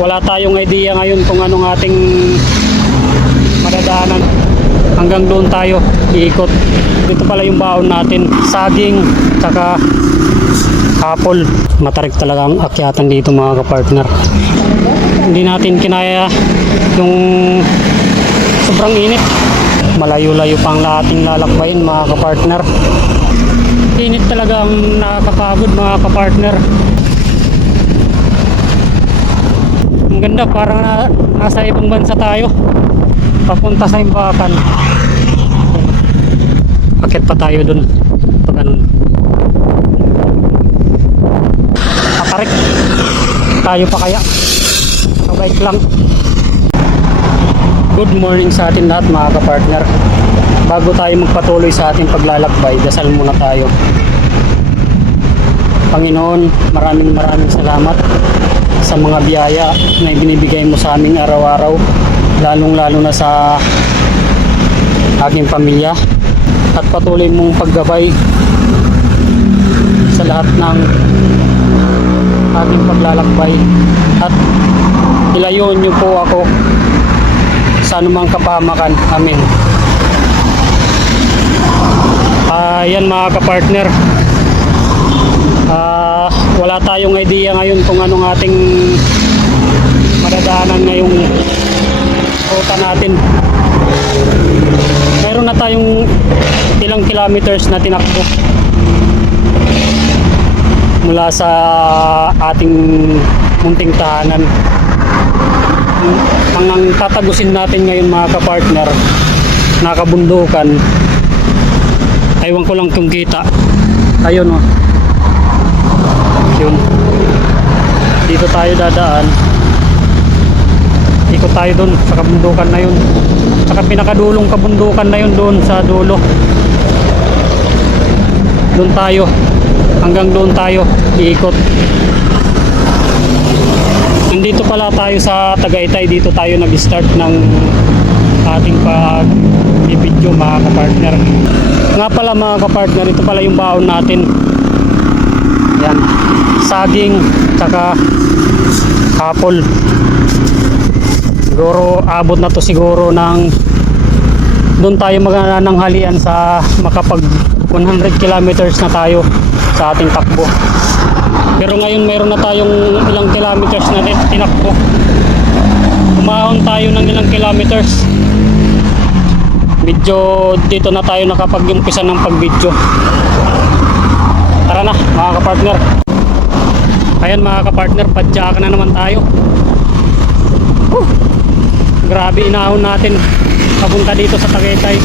Wala tayong idea ngayon kung anong ating madadaanan. Hanggang doon tayo iikot. Dito pala yung baon natin, saging tsaka apple. Matarik talaga ang akyatan dito mga kapartner. Hindi natin kinaya yung sobrang init. Malayo-layo pang ating lalakbayin mga kapartner. Init talaga ang nakakapagod mga kapartner. Ang ganda, parang nasa ibang bansa tayo papunta sa Imbakan. Akit pa tayo dun pag ganun. Patarik tayo pa kaya, kabike lang. Good morning sa atin lahat mga kapartner. Bago tayo magpatuloy sa ating paglalakbay, dasal muna tayo. Panginoon, maraming salamat sa mga biyaya na ibinibigay mo sa aming araw-araw, lalong-lalo na sa aking pamilya, at patuloy mong paggabay sa lahat ng ating paglalakbay, at ilayo niyo po ako sa anumang kapahamakan. Amen. Yan mga kapartner, wala tayong idea ngayon kung anong ating madadaanan ngayong ruta natin. Meron na tayong ilang kilometers na tinakbo mula sa ating munting tahanan. Ang tatagusin natin ngayon mga kapartner, nakabundukan. Aywan ko lang kung kita. Ayun o. Yun. Dito tayo dadaan. Ikot tayo dun sa kabundukan na yun. Saka pinakadulong kabundukan na yun doon sa dulo. Doon tayo. Hanggang doon tayo iikot. Nandito pala tayo sa Tagaytay. Dito tayo nag-start ng ating pag-video mga kapartner. Nga pala mga kapartner, ito pala yung baon natin. Yan. Saging tsaka apple. Siguro abot na to siguro ng doon tayo magnananghalian sa makapag 100 kilometers na tayo sa ating takbo. Pero ngayon meron na tayong ilang kilometers na tinakbo. Umahon tayo ng ilang kilometers. Medyo dito na tayo nakapag-umpisa ng pag-video. Tara na mga kapartner. Ayan mga kapartner, padyakan na naman tayo. Grabe, inahon natin papunta dito sa Tagaytay.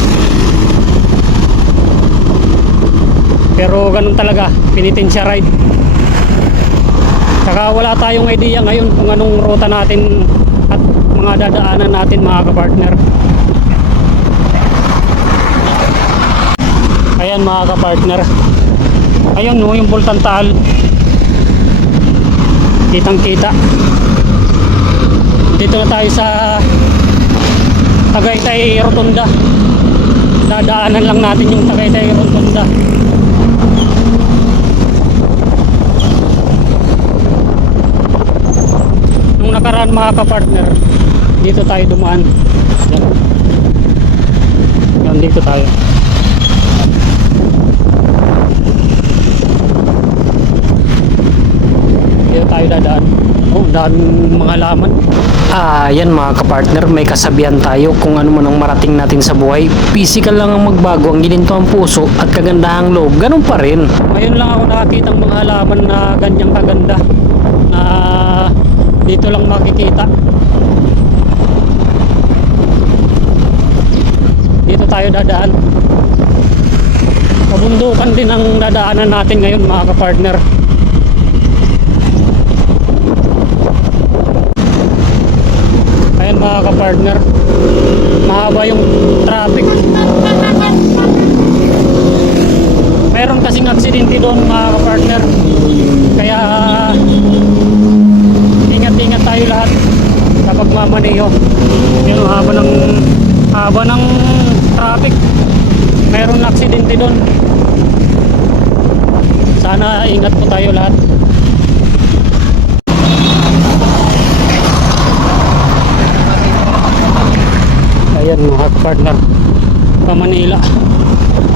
Pero ganun talaga, penitensya ride. Saka wala tayong idea ngayon kung anong ruta natin at mga dadaanan natin mga kapartner. Ayan mga kapartner. Ayun no, yung Bultantal. Kitang kita. Dito na tayo sa Tagaytay Rotunda. Dadaanan lang natin yung Tagaytay Rotunda. Nung nakaraan mga kapartner, dito tayo dumaan. Yan, dito tayo. Dito tayo dadaan. Oh, daan mga halaman. Yan mga kapartner, may kasabihan tayo, kung ano man ang marating natin sa buhay, physical lang ang magbago, ang gininto ang puso at kagandahang loob, ganun pa rin. Ngayon lang ako nakakita ng mga halaman na ganyang kaganda na dito lang makikita. Dito tayo dadaan. Kabundukan din ang dadaanan natin ngayon mga kapartner. Ayan mga kapartner, mahaba yung traffic. Meron kasing aksidente doon mga kapartner, kaya ingat-ingat tayo lahat kapag mamaneho. Yung haba ng traffic, meron aksidente doon. Sana ingat po tayo lahat. Yan mga partner, pa Manila.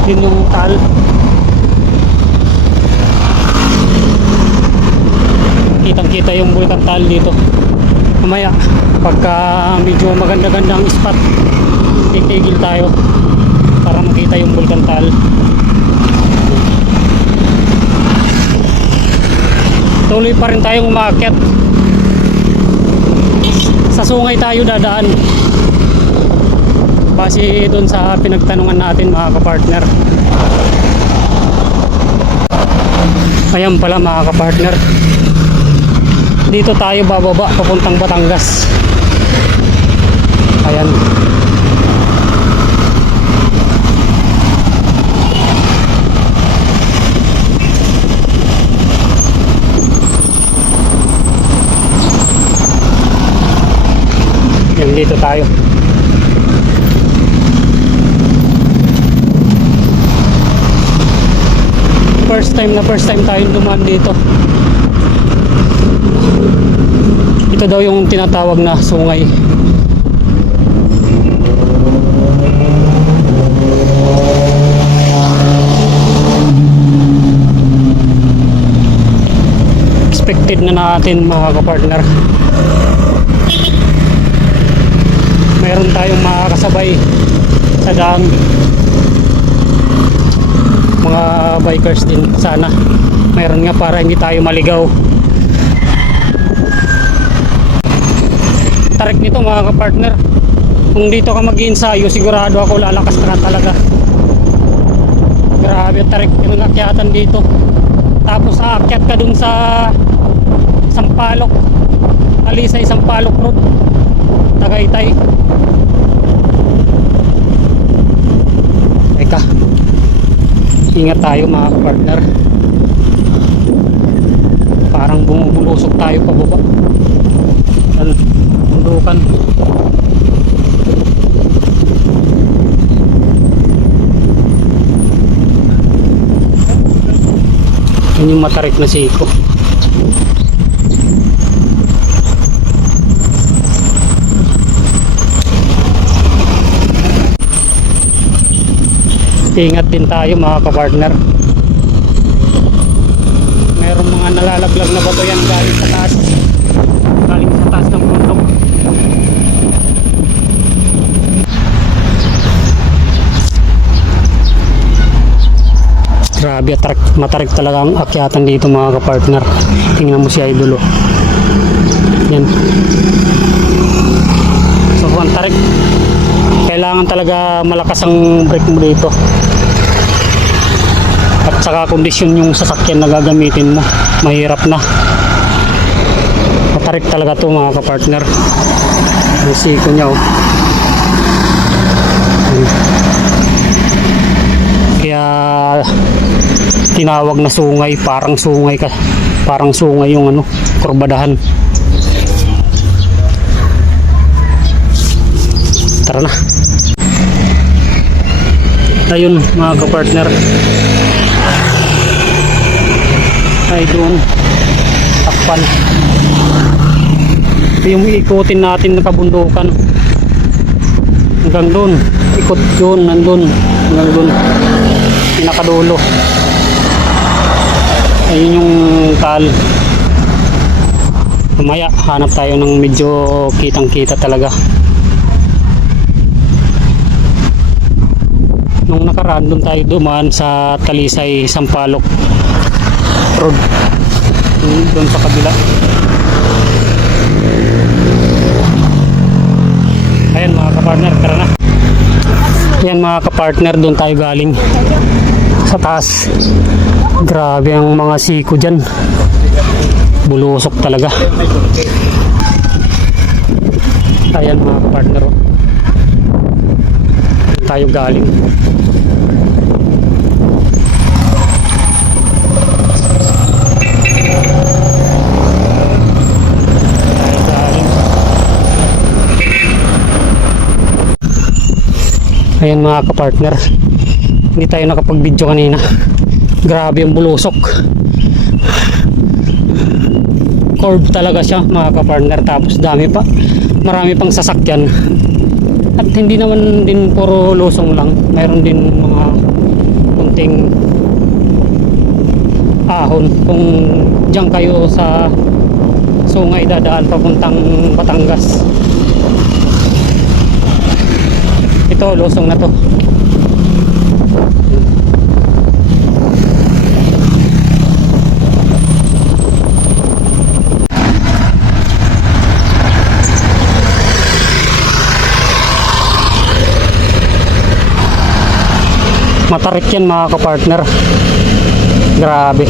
Yun yung tal. Kitang kita yung Bulkan Tal dito. Mamaya pagka medyo maganda-ganda ang spot, titigil tayo para makita yung Bulkan Tal. Tuloy pa rin tayong umaakyat. Sa sungay tayo dadaan, base doon sa pinagtanungan natin mga kapartner. Ayan pala mga kapartner, dito tayo bababa papuntang Batangas. Ayan. Yan, dito tayo. First time tayong dumaan dito. Ito daw yung tinatawag na sungay. Expected na natin mga kapartner. Meron tayong makakasabay sa daan, mga bikers din. Sana meron nga para hindi tayo maligaw. Tarik nito mga kapartner, kung dito ka mag-iinsayo sigurado ako lalakas ka na talaga. Grabe tarik yung akyatan dito. Tapos aakyat ka dun sa Sampaloc, Alisay Sampaloc Road, Tagaytay. Teka, ingat tayo mga kapartner, parang bumubulusok tayo pababa. Bundukan. Yun yung matarik na siko. Ingat din tayo mga kapartner. Merong mga nalalaglag na bato yan galing sa taas. Galing sa taas ng bundok. Grabe, matarik talaga ang akyatan dito mga kapartner. Tingnan mo si Idol, oh. Yan. So ang tarik, kailangan talaga malakas ang brake mo dito. At saka kondisyon yung sasakyan na gagamitin mo, mahirap na. Matarik talaga to mga kapartner. Ang siko niya, oh. Kaya tinawag na sungay, parang sungay ka. Parang sungay yung ano, kurbadahan. Tara na. Ayun mga kapartner, ay doon takpan. Ito yung ikutin natin na kabundukan hanggang doon, ikot doon, nandun hanggang doon, pinakadulo. Ayun yung tal. Mamaya hanap tayo ng medyo kitang kita talaga. Nung nakaraan doon tayo dumaan sa Talisay Sampaloc Road, doon sa kabila. Ayan mga kapartner, tara na. Ayan mga kapartner, doon tayo galing sa taas. Grabe ang mga siko dyan, bulusok talaga. Ayan mga kapartner, doon tayo galing. Ayan mga kapartner, hindi tayo nakapag-video kanina. Grabe yung bulusok. Curve talaga siya mga kapartner. Tapos marami pang sasakyan. At hindi naman din puro lusong lang, mayroon din mga kunting ahon kung diyan kayo sa Sungay dadaan papuntang Batangas. Ito lusong na to. Matarik yan mga kapartner. Grabe.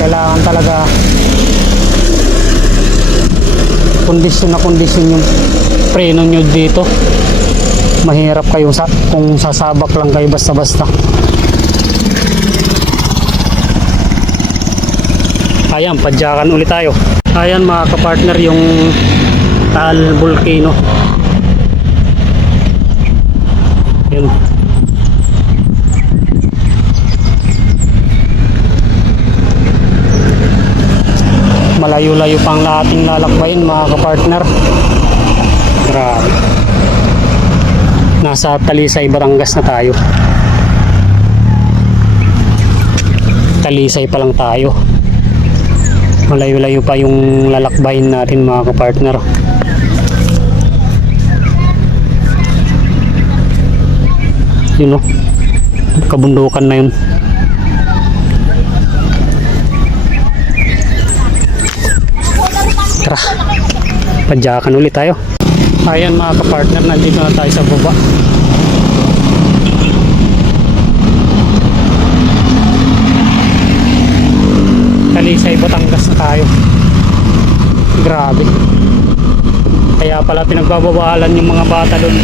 Kailangan talaga kondisyon na kondisyon yung preno nyo dito. Mahirap kayo kung sasabak lang kayo basta-basta. Ayan, padyakan ulit tayo. Ayan mga kapartner, yung Taal Volcano. Yun. Malayo-layo pang ating lalakbayin mga kapartner. Grabe. Nasa Talisay, Batangas na tayo. Talisay pa lang tayo. Malayo-layo pa yung lalakbayin natin mga kapartner. Yun o, kabundukan na yun. Tara, padyakan ulit tayo. Ayan mga kapartner, nandito na tayo sa baba. Talisay, Batangas na tayo. Grabe. Kaya pala pinagbabawalan yung mga bata doon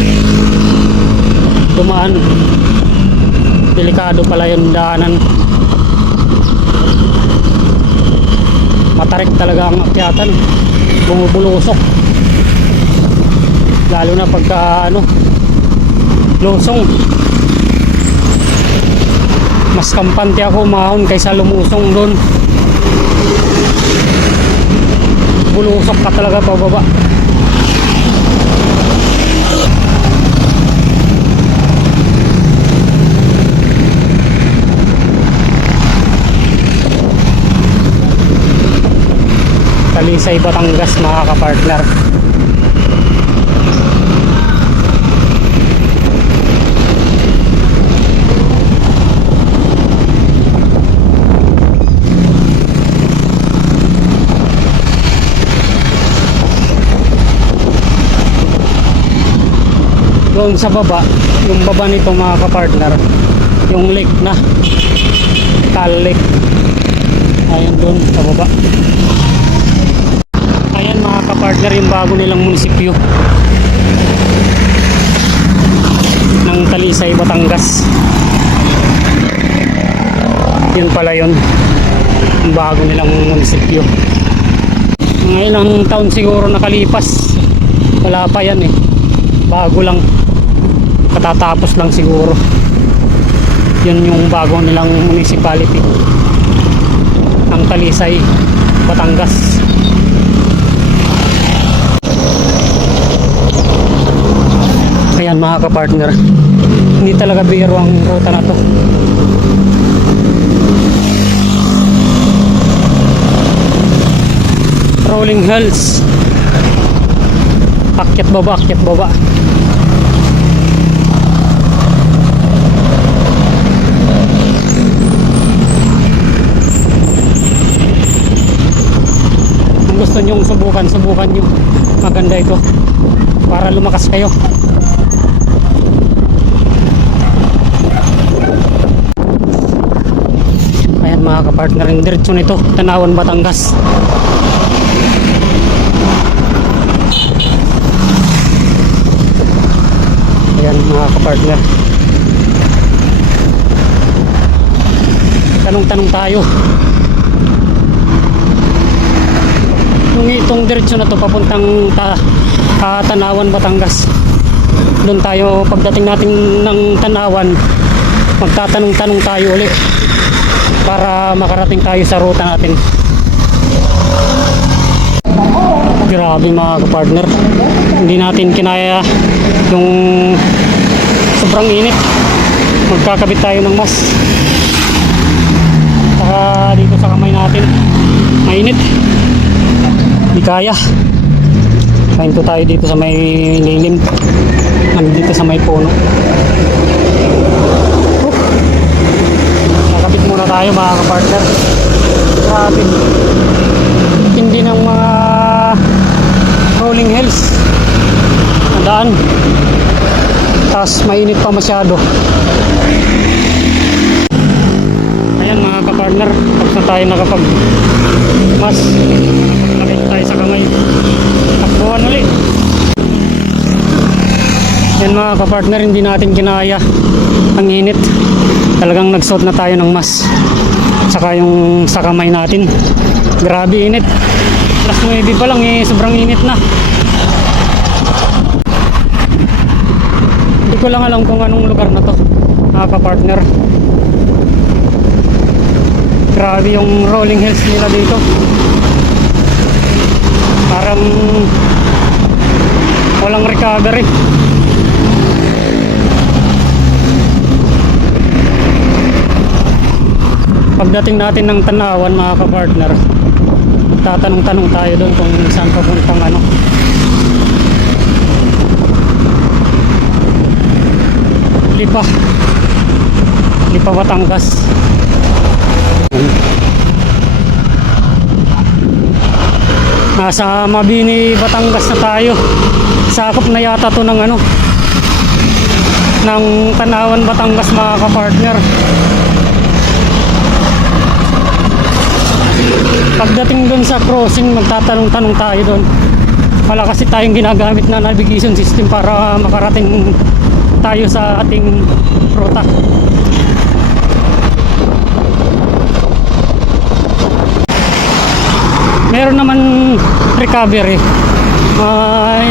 dumaan. Delikado pala yung daanan. Matarik talaga ang akyatan. Bumubulusok. Lalo na pagka lusong. Mas kampante ako umahon kaysa lumusong doon. Bulusok ka talaga pababa. Talisay, Batangas mga kapartner. Doon sa baba, yung baba nito mga kapartner, yung lake na Taal Lake. Ayan doon sa baba. Ayan mga kapartner, yung bago nilang munisipyo ng Talisay, Batangas. Yun pala yun, yung bago nilang munisipyo. Mga ilang taon siguro nakalipas, wala pa yan eh, bago lang, katatapos lang siguro. Yun yung bago nilang municipality ng Talisay, Batangas. Ayan mga kapartner, hindi talaga biro ang ruta na to. Rolling hills, akyat baba, akyat baba. Kung gusto nyo subukan nyo, maganda ito para lumakas kayo. Ayan mga kapartner, yung diretso nito Tanawan, Batangas. Ayan mga kapartner, tanong-tanong tayo. Kung itong diretso na to papuntang Tanawan, Batangas, doon tayo, pagdating natin ng Tanawan, magtatanong-tanong tayo ulit para makarating tayo sa ruta natin. Grabe mga kapartner. Hindi natin kinaya yung sobrang init. Magkakabit tayo ng mas. Saka dito sa kamay natin, mainit. Hindi kaya. Kainto tayo dito sa may lilim. Nandito sa may puno. Nakabit muna tayo mga kapartner. Grabe. Hindi ng mga rolling hills na daan. Tapos mainit pa masyado. Ayan mga kapartner, tapos na tayo nakapag mas nakapag tayo sa kamay. Takbuhan ulit. Yan mga kapartner, hindi natin kinaya ang init. Talagang nagsuot na tayo ng mas. Saka yung sa kamay natin, grabe init. Alas 9 pa lang sobrang init na. Hindi ko lang alam kung anong lugar na to mga kapartner. Grabe yung rolling hills nila dito. Parang walang recovery. Pagdating natin ng Tanawan mga kapartner, tatanong-tanong tayo doon kung saan papuntang ano. Lipa Batangas. Nasa Mabini, Batangas na tayo. Sakop na yata to ng ano, ng Tanawan, Batangas mga kapartner. Pagdating dun sa crossing, magtatanong-tanong tayo dun. Wala kasi tayong ginagamit na navigation system para makarating tayo sa ating ruta. Meron naman recovery,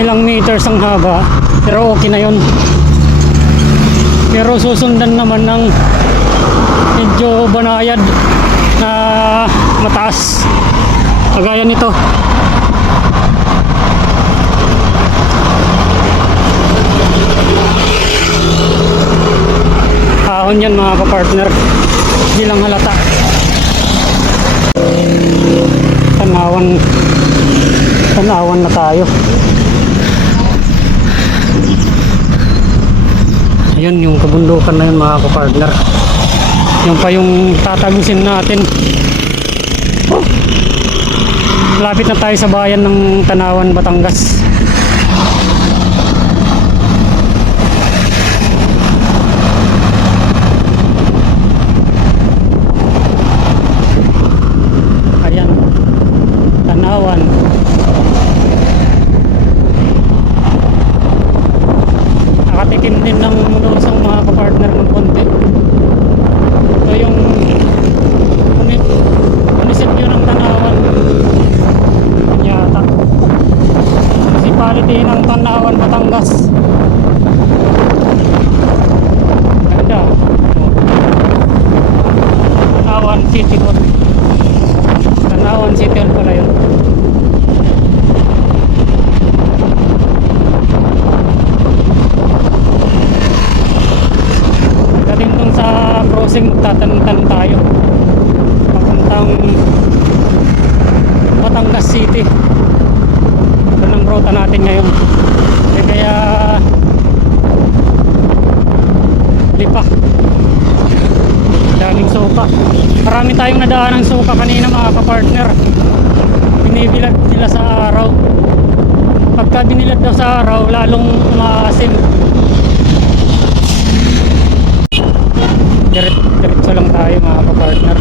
ilang meters ang haba, pero okay na yun. Pero susundan naman ng medyo banayad na mataas, kagaya nito. Ahon yan mga kapartner, hindi lang halata. Tanawan na tayo. Ayun yung kabundukan na yun mga kapartner. Yung pa yung tatagusin natin. Oh! Lapit na tayo sa bayan ng Tanawan, Batangas. Ayan, Tanawan. Nakatikim din ng lusang mga kapartner ng konti. Ito yung munisipyo ng Tanawan yata. Municipality ng Tanawan, Batangas. Ganda. Tanawan City Hall. Tanawan City Hall pala yun. Galing dun sa crossing, magtatanong-tanong tayo papuntang Batangas City. Ito ang ruta natin ngayon. Kaya Lipa, daming suka. Marami tayong nadaan ng suka kanina mga kapartner. Binibilad nila sa araw. Pagka binilad daw sa araw, lalong umaasim. Diretso lang tayo mga kapartner.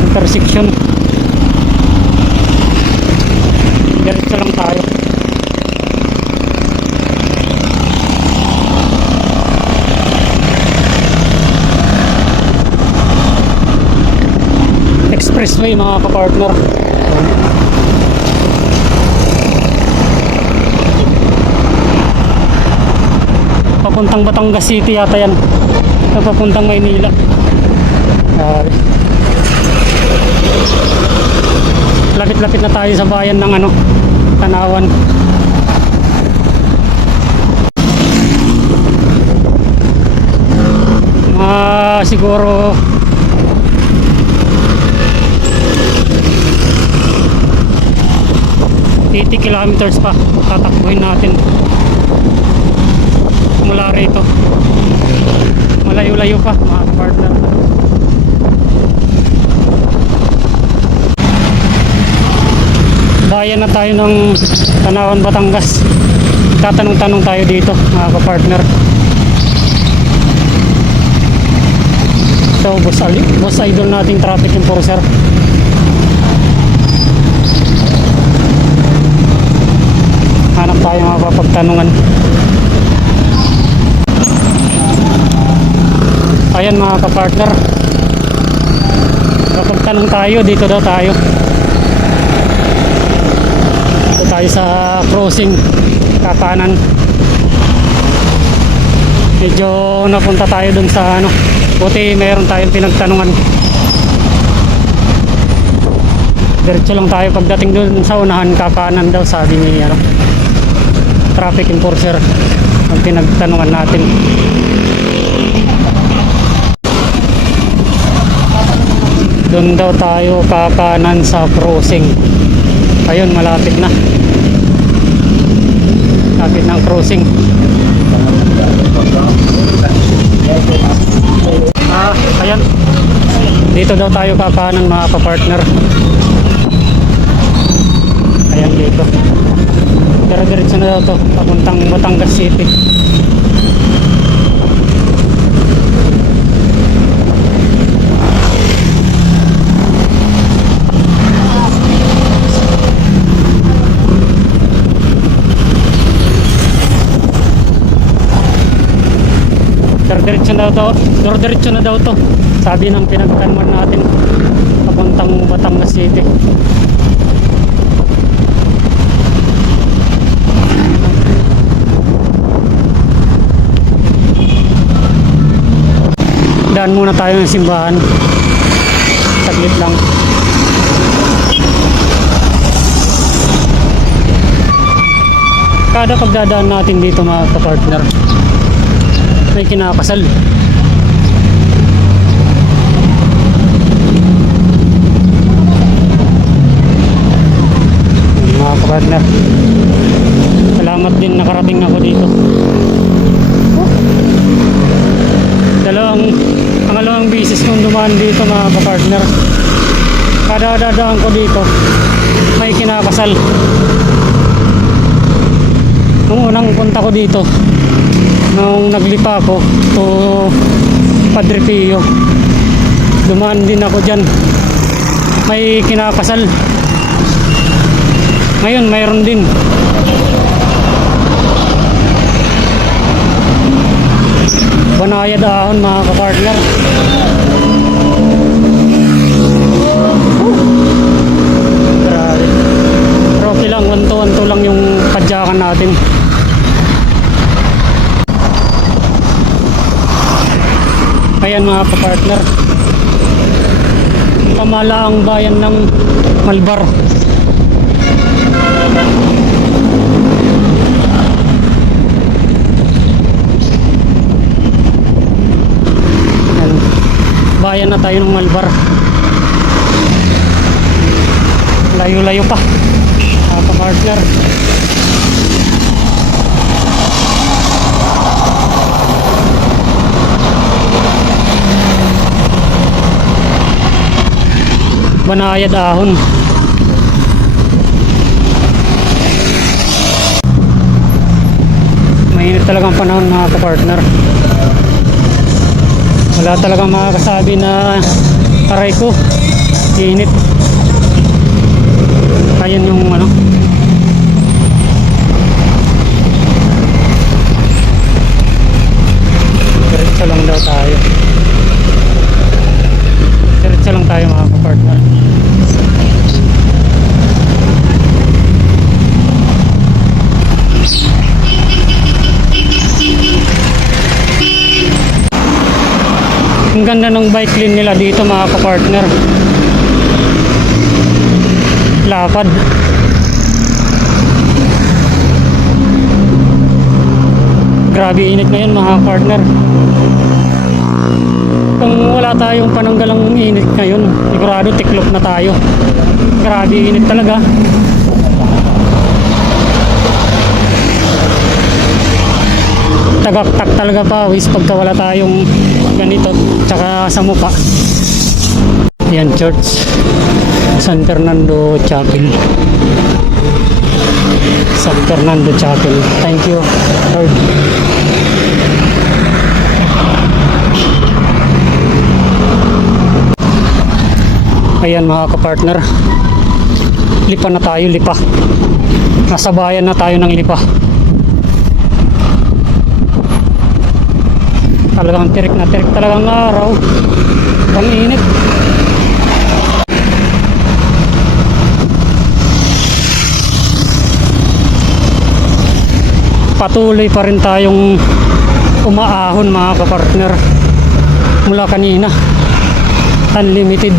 Intersection. Diretso lang tayo. Expressway mga kapartner. Papuntang Batangas City yata yan. na papuntang Maynila. Lapit-lapit na tayo sa bayan ng Tanawan. Siguro 80 kilometers pa tatakbuhin natin mula rito. Malayo-layo pa mga partner. Bayan na tayo ng Tanawan, Batangas. Tatanong-tanong tayo dito mga kapartner. So boss idol nating traffic enforcer. Hanap tayo mga papagtanungan. Ayan mga kapartner, papagtanong tayo. Dito daw tayo. Dito tayo sa crossing kakanan. Medyo napunta tayo dun sa buti mayroon tayong pinagtanungan. Diretso lang tayo pagdating dun sa unahan, kakanan daw sabi ni traffic enforcer ang pinagtanungan natin. Doon daw tayo kakanan sa crossing. Ayun, malapit na. Malapit na ang crossing. Ayan. Dito daw tayo kakanan mga kapartner. Ayan dito. Pero diretso na daw to papuntang Batangas City. Diretso na daw to. Sabi ng pinagtanman natin papuntang Batangas City. Daan muna tayo ng simbahan. Saglit lang. Kada pagdadaan natin dito mga kapartner, may kinakasal. Mga kapartner, salamat din nakarating ako dito. Pangalawang bisis kong dumaan dito mga kapartner. Kada dadaan ko dito may kinakasal. Nung unang punta ko dito, nung naglipa ko to Padre Pio, dumaan din ako dyan, may kinakasal. Ngayon mayroon din. Banaya dahon mga kapartner. Grabe. Pero okay lang, wanto-wanto lang yung padyakan natin. Ayan mga kapartner, pamalaang bayan ng Malbar. Bayan na tayo ng Malbar. Layo-layo pa mga kapartner. Banaya dahon. Mainit talagang panahon mga kapartner. Wala talagang makakasabi na aray ko init. Ayan yung diretso lang daw tayo. Diretso lang tayo mga kapartner. Ang ganda ng bike lane nila dito mga kapartner. Lakad. Grabe init ngayon mga partner. Kung wala tayong pananggalang init ngayon, sigurado tiklop na tayo. Grabe init talaga. Tagaktak talaga pawis pagka wala tayong ganito tsaka sa mukha. Yan, church San Fernando Chapel. San Fernando Chapel. Thank you, Lord. Ayan mga kapartner, lipa na tayo, lipa. Nasa bayan na tayo ng lipa. Talagang tirik na tirik talagang araw. Ang init. Patuloy pa rin tayong umaahon mga kapartner. Mula kanina, unlimited.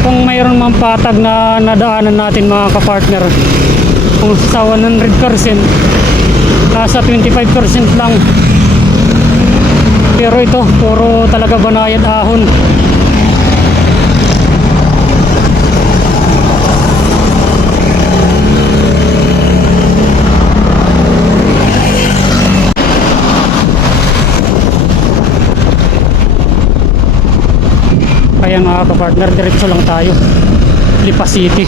Kung mayroon mang patag na nadaanan natin mga kapartner, kung sa 100%, nasa 25% lang. Pero ito, puro talaga banayad ahon. Ayan mga kapartner, diretso lang tayo. Lipa City.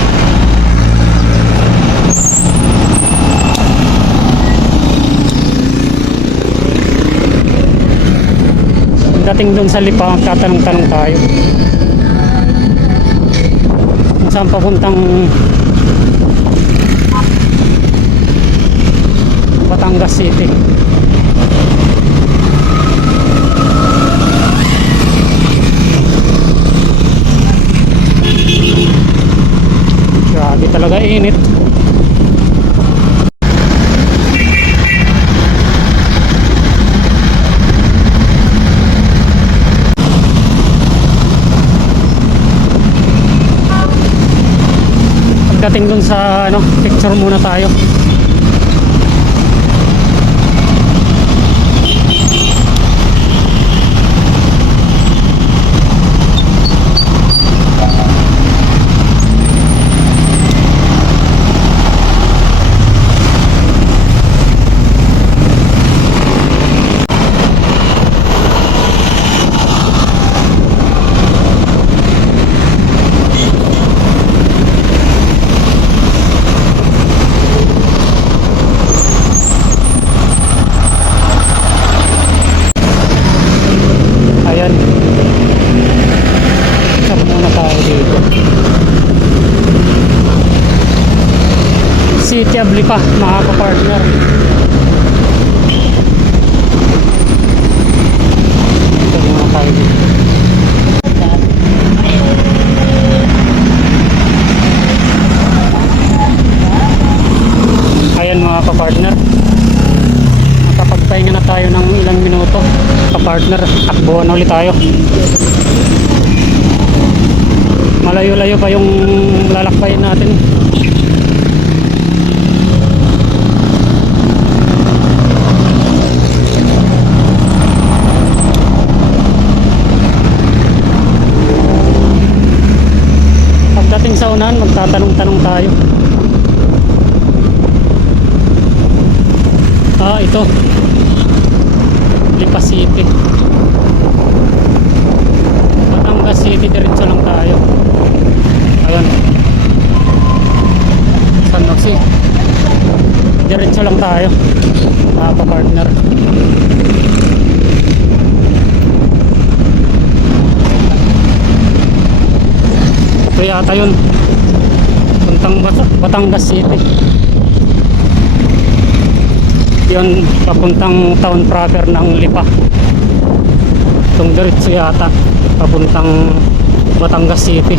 Dating dun sa Lipa, tatanong-tanong tayo kung saan papuntang Batangas City. Grabe talaga init. Pagdating dun sa picture muna tayo. City of Lipa mga kapartner. Ito mga tayo. Ayan mga kapartner, makapagpahinga na tayo ng ilang minuto. Kapartner, takbuhan na ulit tayo. Malayo-layo pa yung lalakbayin natin. Pagdating sa unahan, magtatanong-tanong tayo. Ito Lipa City, Batangas City, diretso lang tayo. Ayan, San Jose, diretso lang tayo mga partner. Ito yata yun, puntang Batangas City. Yun, papuntang town proper ng Lipa. Itong diretso yata papuntang Batangas City.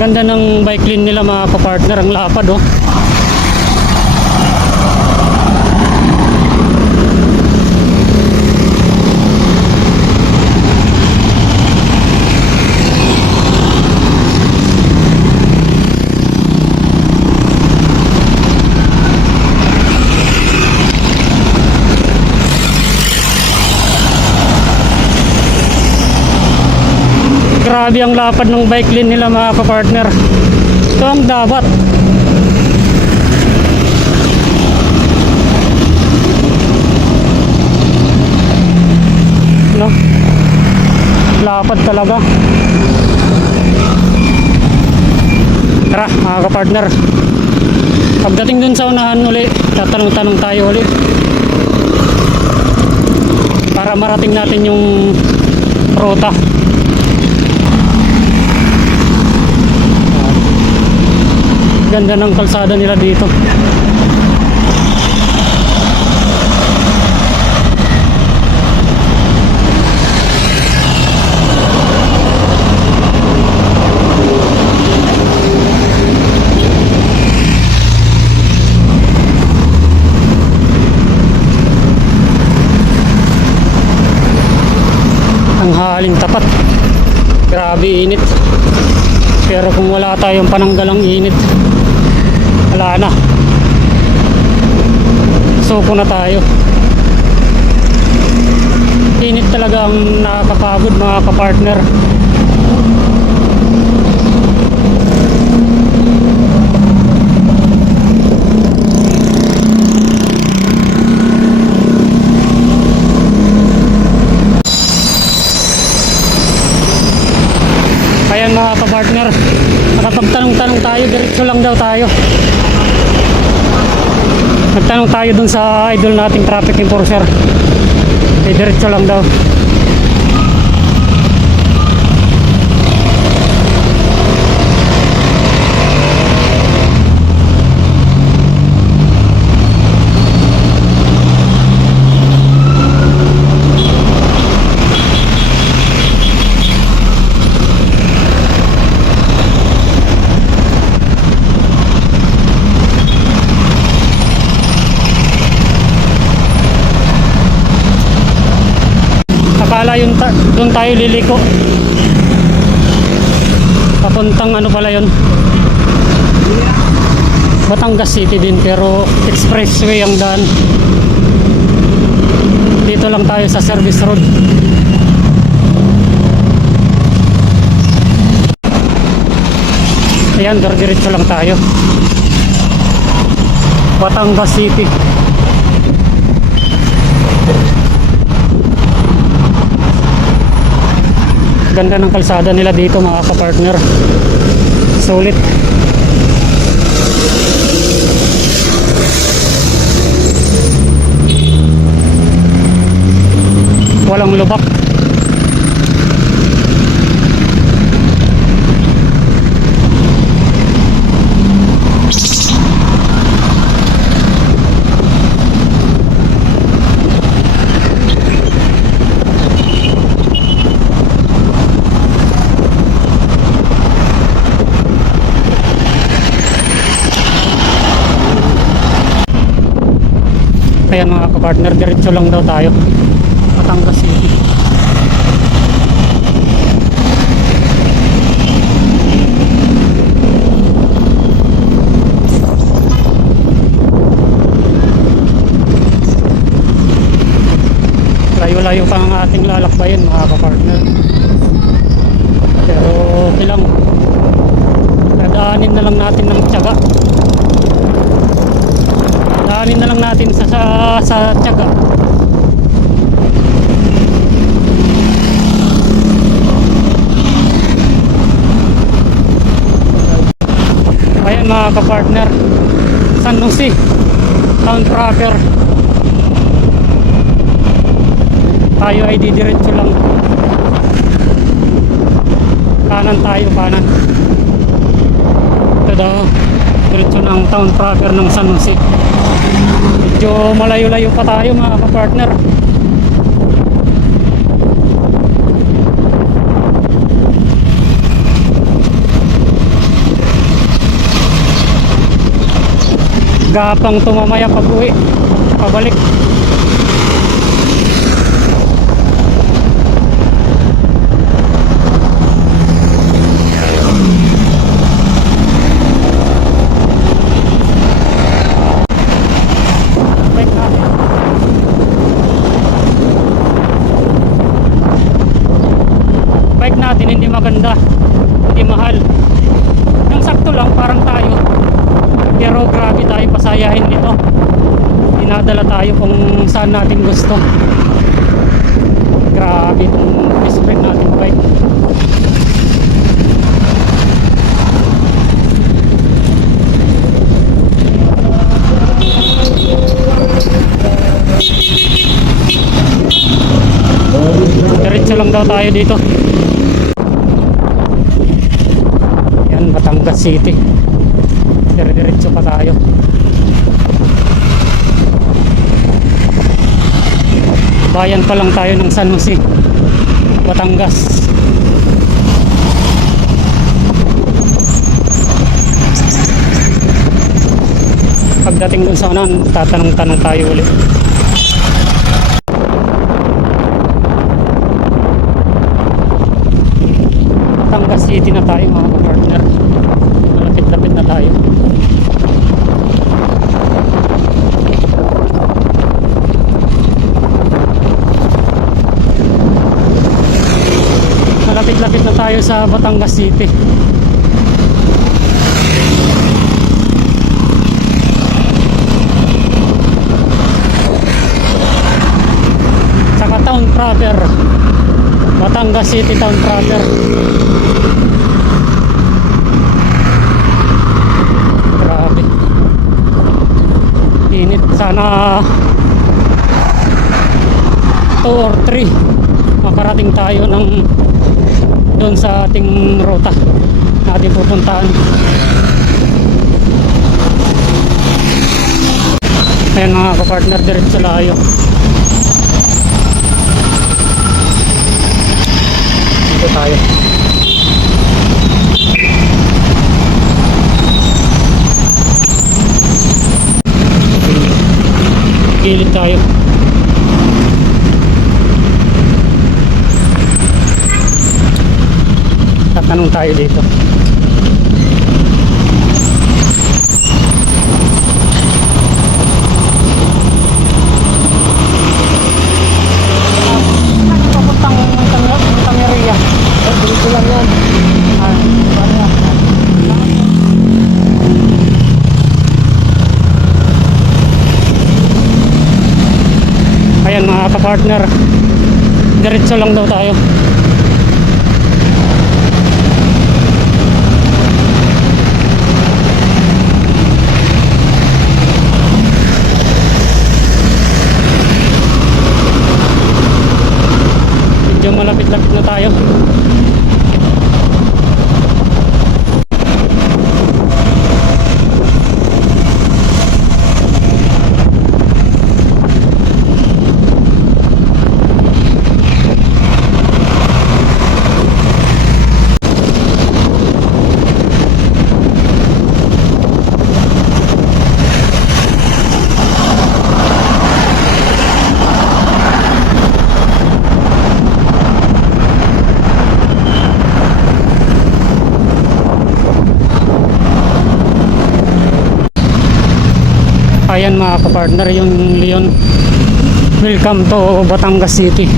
ganda ng bike lane nila mga kapartner, ang lapad oh. Grabe ang lapad ng bike lane nila mga kapartner. Ito ang dapat. No? Lapad talaga. Tara mga kapartner. Pagdating dun sa unahan uli, tatanong-tanong tayo uli. Para marating natin yung ruta. Ganda ng kalsada nila dito. Ang haling tapat. Grabe init. Pero kung wala tayong pananggalang init, wala na. Suko na tayo. Init talaga ang nakakapagod mga kapartner. Ayan mga kapartner, nakapagtanong-tanong tayo, diretso lang daw tayo. Nagtanong tayo dun sa idol nating traffic enforcer. Diretso lang daw. Akala yun doon tayo liliko. Papuntang ano pala yun, Batangas City din, pero expressway ang daan. Dito lang tayo sa service road. Ayan, diretso lang tayo. Batangas City. Ganda ng kalsada nila dito mga kapartner. Sulit. Walang lubak. Ayan mga kapartner, diretso lang daw tayo. Batangas City. Layo-layo pa ang ating lalakbayin mga kapartner. Pero okay lang. Dadaanin na lang natin ng tiyaga. Daanin na lang natin sa tiyaga. Ayan mga kapartner, San Jose town proper. Tayo ay didiretso lang. Kanan tayo, kanan. Ito daw, diretso ng town proper ng San Jose. Medyo malayo-layo pa tayo mga kapartner. Gapang to mamaya pag uwi. Pabalik. Bike natin. Bike natin hindi maganda. Hindi mahal. Yung sakto lang parang tayo. Pero grabe tayo pasayahin nito. Dinadala tayo kung saan natin gusto. Grabe itong best friend natin bike. Diretso lang daw tayo dito. Yan, Batangas City. Diretso pa tayo. Bayan pa lang tayo ng San Jose, Batangas. Pagdating dun sa unan, tatanong-tanong tayo ulit. Batangas City na tayo mga partner. Malapit-lapit na tayo. Malapit-lapit na tayo sa Batangas City. Saka town proper. Batangas City town proper. Grabe. Init. Sana 2 or 3 makarating tayo ng doon sa ating ruta na ating pupuntahan. Ayan mga kapartner, diretso tayo. Dito tayo. Gilid tayo. Tatanong tayo dito. Papuntang Tangeria. Dito lang yan. Ayan mga kapartner, diretso lang daw tayo. Malapit-lapit na tayo. Ayan mga kapartner, yung Leon. Welcome to Batangas City.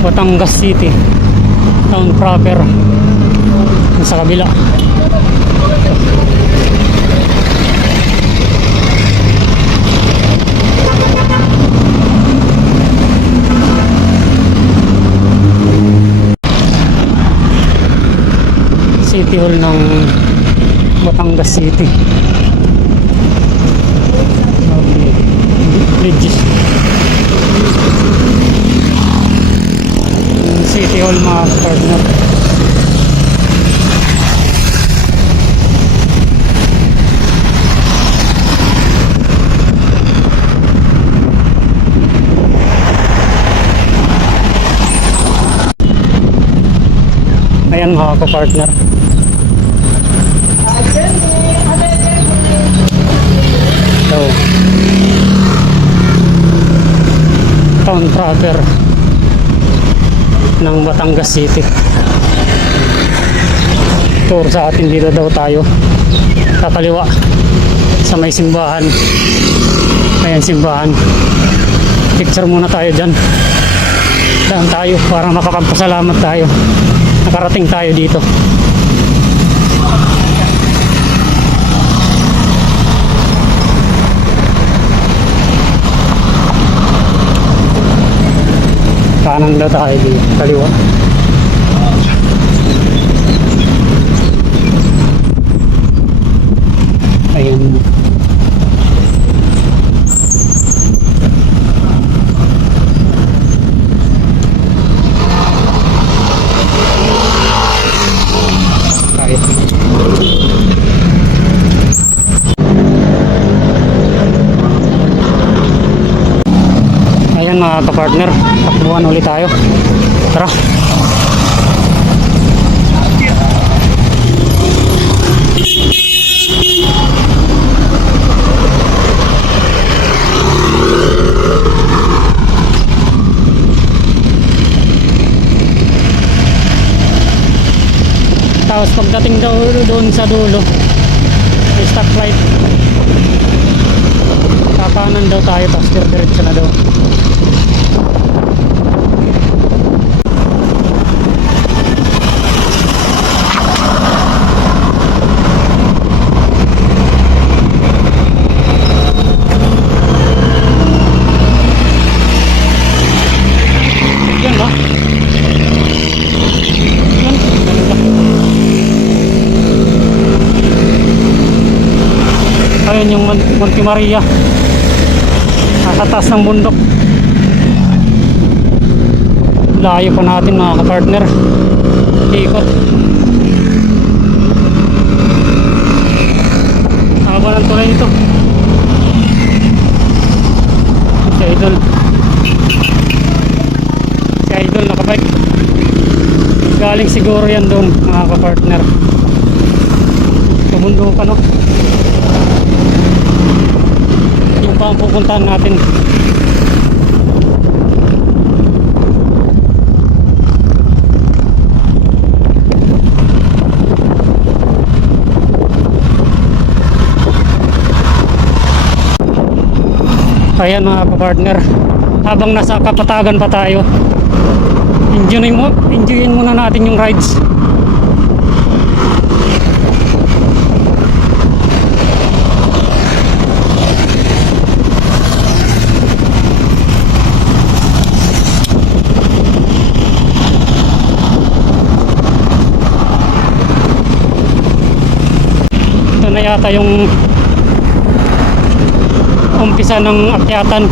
Batangas City town proper. Sa kabila. City Hall ng Batangas City. Bridges. City Hall mga partner. Ayan mga kapartner. So, town tracker ng Batangas City. Tour sa atin, dito daw tayo kakaliwa sa may simbahan. Ayan simbahan, picture muna tayo dyan. Daan tayo para makapagpasalamat tayo, nakarating tayo dito. Kanan daw tayo dito, kaliwa. Ayun. Ayan mga kapartner, takbuhan ulit tayo. Tara. Tapos pagdating daw doon sa dulo, may stoplight. Kakanan daw tayo, tapos diretso na daw. Yan ba? Ayun yung Monte Maria, nasa taas ng bundok. Layo pa natin mga kapartner, ikot. Haba ng tulay ito. Si Idol nakabike, galing siguro yan doon mga kapartner, kabundukan, no? Yung pa ang pupuntahan natin. Ayan mga kapartner, habang nasa Kapatagan pa tayo, enjoyin muna natin yung rides. Ito na yata yung umpisa ng akyatan.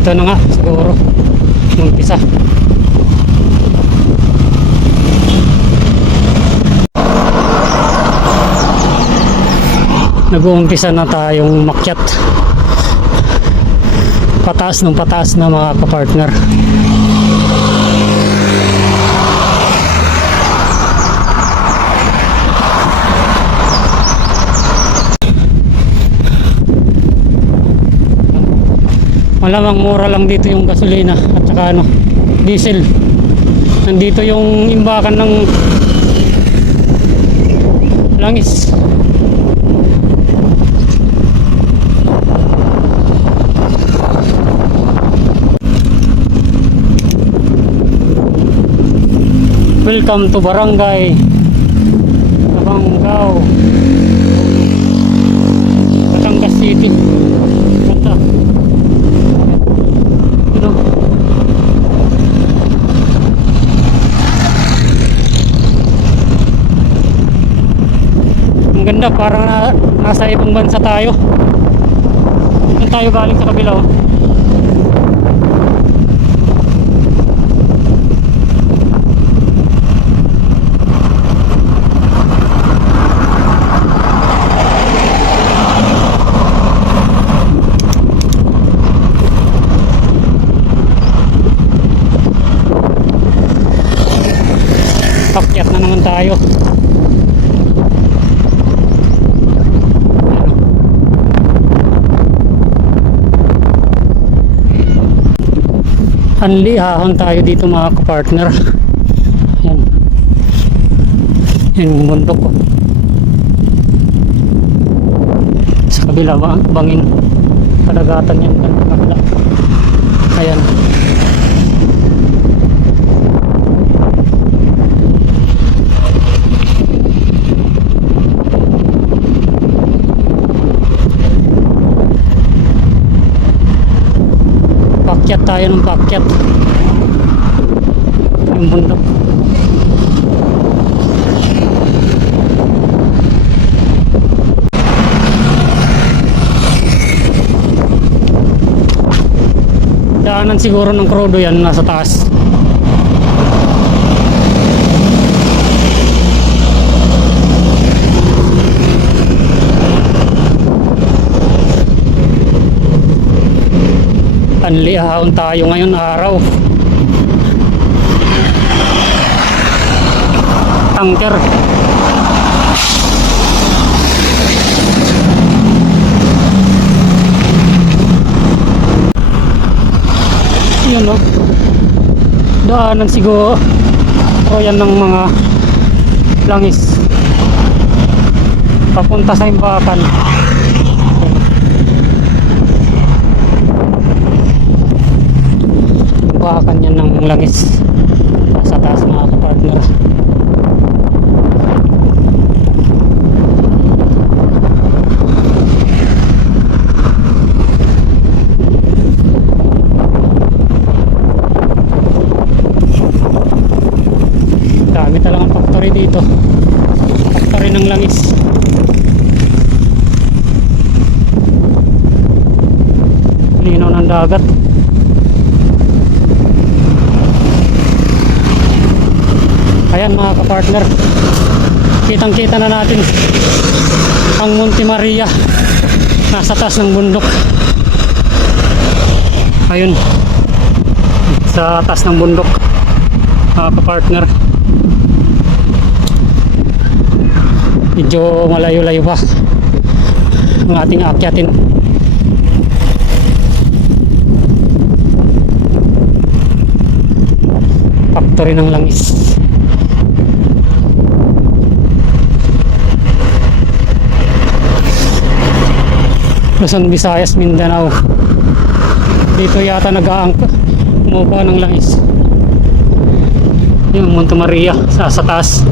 Ito na nga siguro umpisa. Nag-uumpisa na tayong makyat, pataas na mga kapartner. Malamang mura lang dito yung gasolina at saka diesel. Nandito yung imbakan ng langis. Welcome to Barangay Abangao, Batangas City. Ganda. Ito. Ang ganda, parang nasa ibang bansa tayo. Doon tayo galing sa kabila, oh. tayo. Anlihahan tayo dito mga kapartner. Yan. Yan yung bundok ko. Sa kabila bangin. Kadagatan yan. Ayan. Pakyat tayo ng pakyat yung bundok. Daanan siguro ng krudo yan nasa taas. Anlihaon tayo ngayon araw. Tanker. Yun o. Daanan siguro o yan ng mga langis papunta sa Imbakan. Imbakan yan ng langis sa taas mga kapartner. Dami talagang factory dito, factory ng langis. Linaw ng dagat. Ayan mga kapartner, kitang kita na natin ang Monte Maria nasa taas ng bundok. Ayun, sa taas ng bundok mga kapartner. Medyo malayo-layo pa ang ating aakyatin. Factory ng langis. Luzon, Visayas, Mindanao. Dito yata nag-aangka umupa ng langis. Yung Monte Maria sa taas.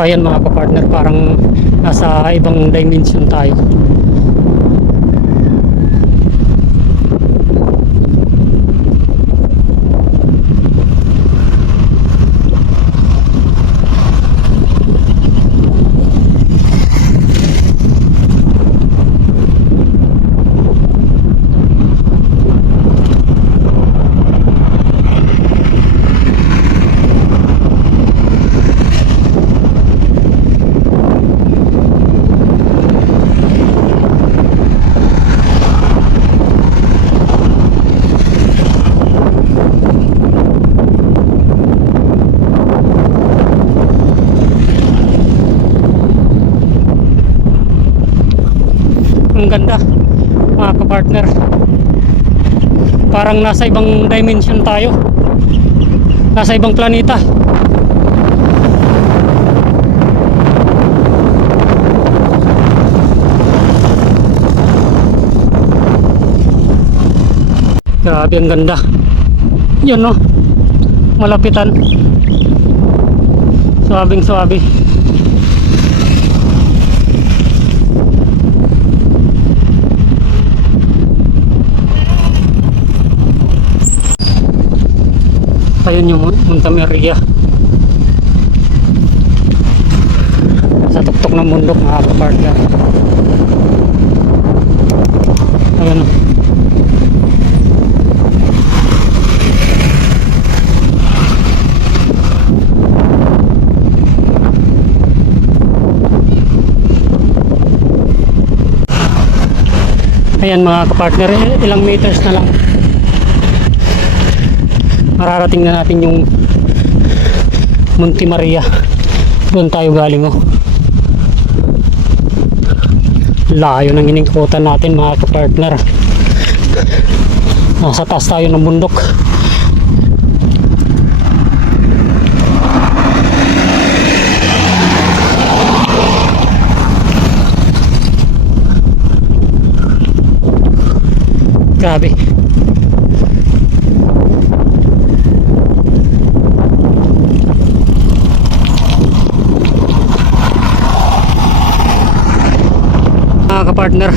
Ayan mga kapartner, parang nasa ibang dimension tayo. Ang ganda mga kapartner, parang nasa ibang dimension tayo, nasa ibang planeta. Grabe ang ganda. Yun no, malapitan, suwabing suwabe. Ayun yung Monte Maria sa tuktok ng bundok mga kapartner. Ayun. Ayan mga kapartner, ilang meters na lang mararating na natin yung Monte Maria. Doon tayo galing oh. Layo ng inikutan natin mga kapartner. Nasa taas tayo ng bundok. Grabe. Mga kapartner,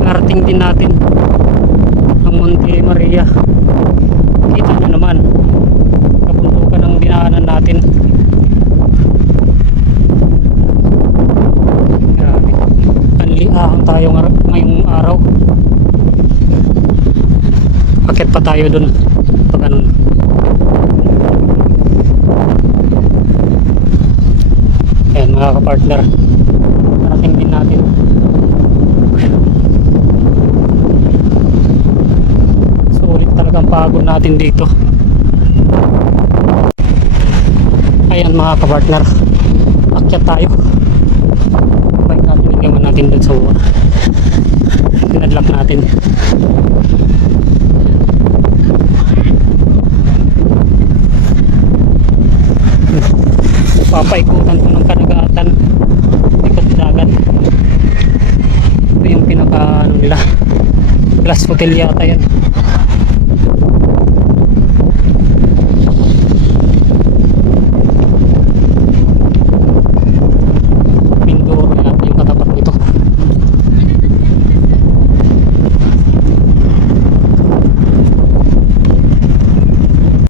narating din natin ang Monte Maria. Kita nyo naman kabundukan ng dinaanan natin. Grabe. Anliahan tayo ngayong araw. Akit pa tayo dun pag ganun. Ayan mga kapartner, narating din natin. Sulit talagang pagod natin dito. Ayan mga kapartner, akyat tayo. Bike natin, iliwan natin dun sa uwa. Pinadlock natin. Papaikutan ko ng Kanagatan, ikot dagat. Ito yung pinaka ano nila, Glass Hotel yata yan. Mindoro yata yung katapat nito.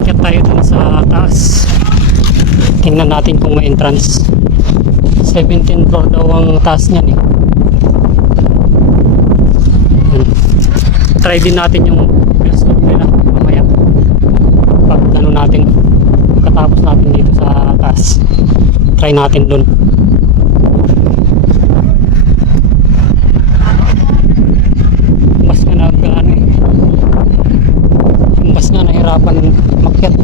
Kaya tayo dun sa taas. Tingnan natin kung may entrance. 17th floor daw ang taas niyan eh. Yan. Try din natin yung glass door nila mamaya. Pag ano natin, katapos natin dito sa taas. Try natin dun. Mas nga ano eh. Mas nga nahirapan makyat.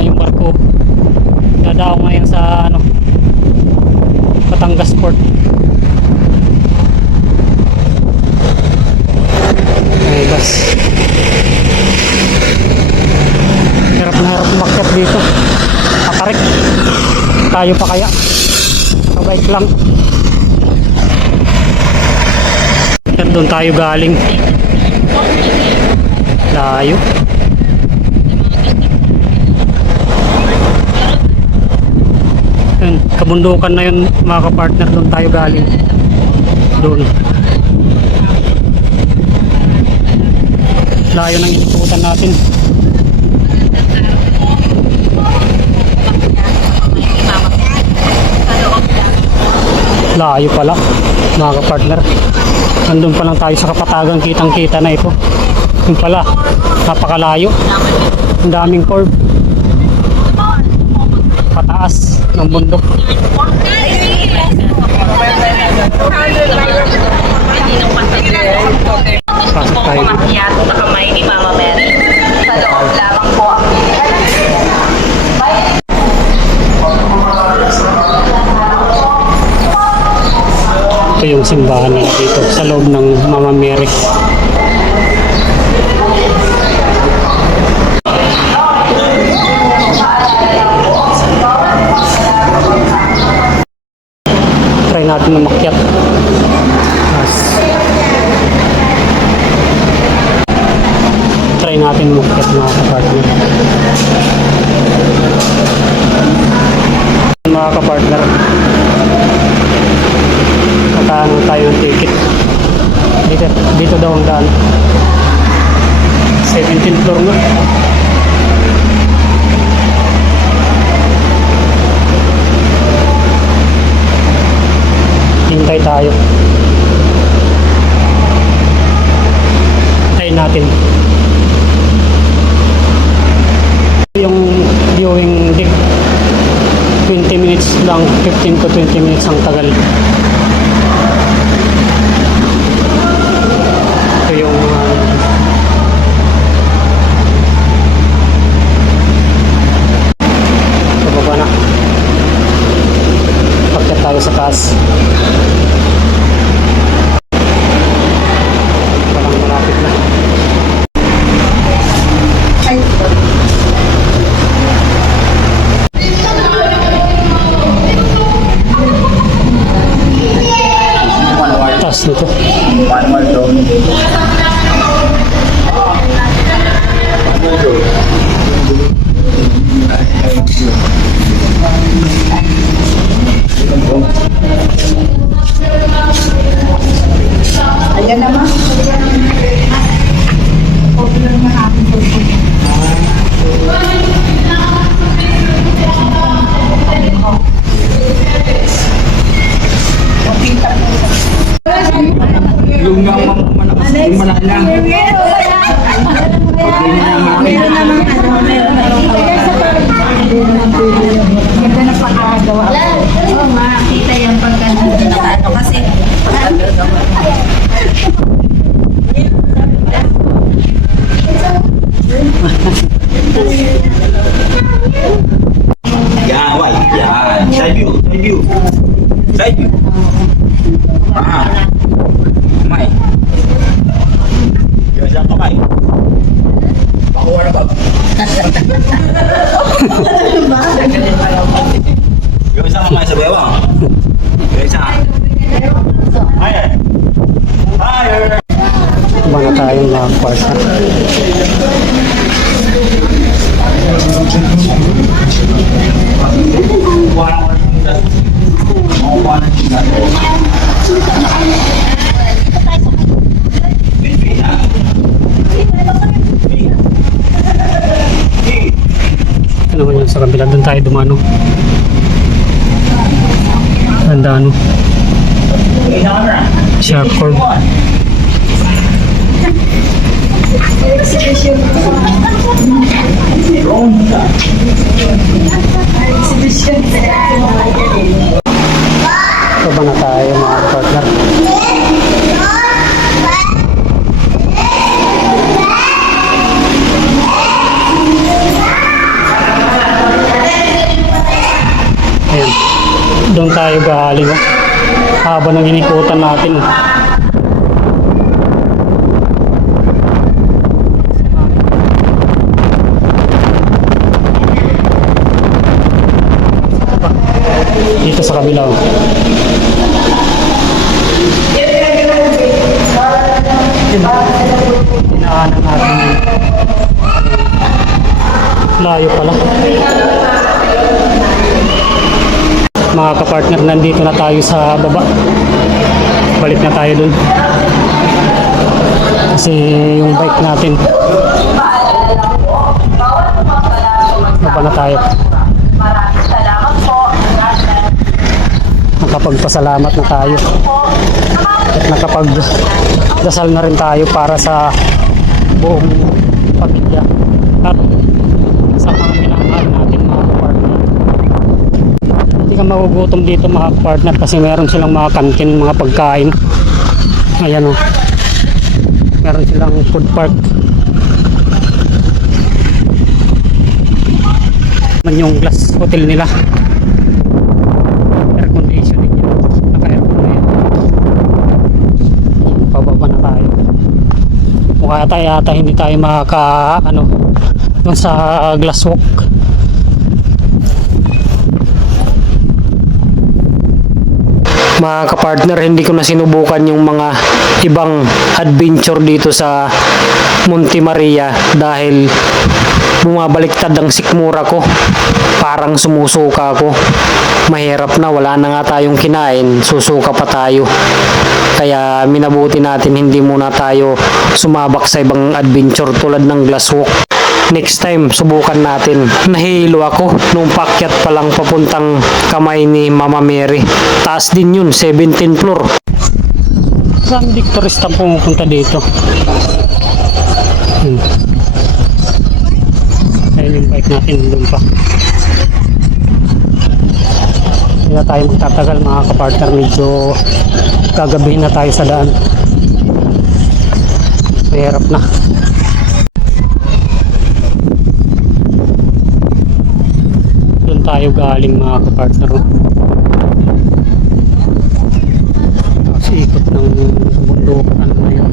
Ay yung barko. Dadaaw ngayon sa ano, Batangas Port. Ay bas. Hirap na hirap umakyat dito. Patarik. Tayo pa kaya? Kabike lang. At doon tayo galing. Layo. Yun, kabundukan na yun mga kapartner, doon tayo galing. Doon. Layo ng inikutan natin. Layo pala mga kapartner. Nandun pa lang tayo sa Kapatagan, kitang kita na ito. Yun pala, napakalayo. Ang daming curve. Pataas ng bundok. Pasok tayo. Macchiato na kamay ni Mama Mary. Sa loob lamang po ang Ito yung simbahan nila dito sa loob ng Mama Mary. Try natin na makyat. Yes. Try natin makyat mga kapartner. Mga kapartner, nakaano tayo ng ticket. Dito daw ang daan. 17th floor na. Hintay tayo. Tayo natin. Yung viewing deck, 20 minutes lang, 15 to 20 minutes ang tagal. Ito yung Ganda na pagkakagawa. Oo, makakita yung pagkakagawa na ano kasi. Yan, why? Yan. Side view, side view. Side view. Ah. Kamay. Yan siyang kamay. Pakuha na ba? Yan siyang kamay sa bewang. Yan siyang. Higher. Higher. Mga tayong mga partner. Ito naman yun sa kabila. Doon tayo dumano. Ganda ano. Sharp curve. Ito ba na tayo mga partner? Ayan. Doon tayo galing. Oh. Haba ng inikutan natin. Oh. Dito sa kabila. Oh. Inaanan natin yun. Layo pala. Mga kapartner, nandito na tayo sa baba. Balik na tayo dun. Kasi yung bike natin. Baba na tayo. Maraming salamat po. Nakapagpasalamat na tayo. At nakapagdasal na rin tayo para sa buong pamilya. At sa mga minamahal natin mga partner. Hindi ka magugutom dito mga partner kasi meron silang mga kantin, mga pagkain. Ayan o. Meron silang food park. Man yung glass hotel nila. Air conditioning yan. Naka-aircon na yan. Pababa na tayo. Mukha yata hindi tayo makaka doon sa glass walk. Mga kapartner, hindi ko na sinubukan yung mga ibang adventure dito sa Monte Maria dahil bumabaliktad ang sikmura ko. Parang sumusuka ko. Mahirap na, wala na nga tayong kinain, susuka pa tayo. Kaya minabuti natin hindi muna tayo sumabak sa ibang adventure tulad ng glass walk. Next time, subukan natin. Nahihilo ako nung pakyat pa lang papuntang kamay ni Mama Mary. Taas din yun, 17th floor. Saan di turista pumupunta dito? Ayun yung bike natin doon pa. Hindi na tayo magtatagal mga kapartner. Medyo gagabihin na tayo sa daan. Mahirap na. Doon tayo galing mga kapartner. Tapos ikot ng bundok. Ano na yun?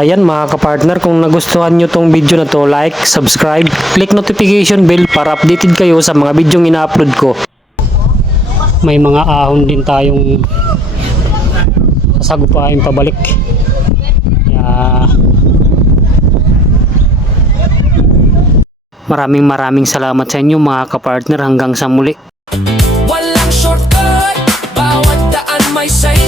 Yan mga kapartner, kung nagustuhan nyo tong video na to, like, subscribe, click notification bell para updated kayo sa mga video ina-upload ko. May mga ahon din tayong sasagupain pabalik. Kaya maraming salamat sa inyo mga kapartner, hanggang sa muli. Walang shortcut, bawat daan may say.